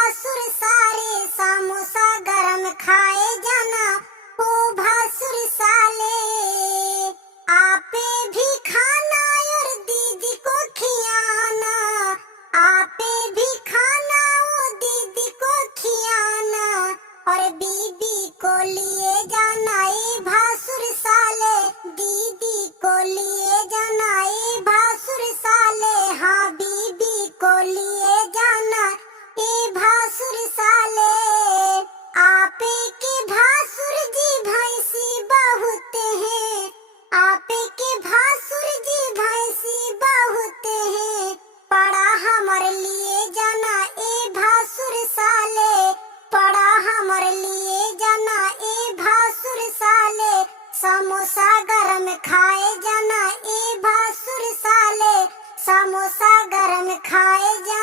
भासुर सारे समोसा गरम खाए जाना। ओ भासुर साले आपे भी खाना और दीदी को खियाना। आपे भी खाना ओ दीदी को खियाना और बीबी को लिए जाना। ए भासुर साले दीदी को लिए जाना। ए भासुर साले हाँ बीबी को लिए जाना। ए भासुर साले आपे के भासुर जी भैंसी बहुत हैं। आपे के भासुर जी भैंसी बहुत हैं। पड़ा हमर लिए जाना। ए भासुर साले पड़ा हमर लिए जाना। ए भासुर साले समोसा गरम खाए जाना। ए भासुर साले समोसा गरम खाए जाना।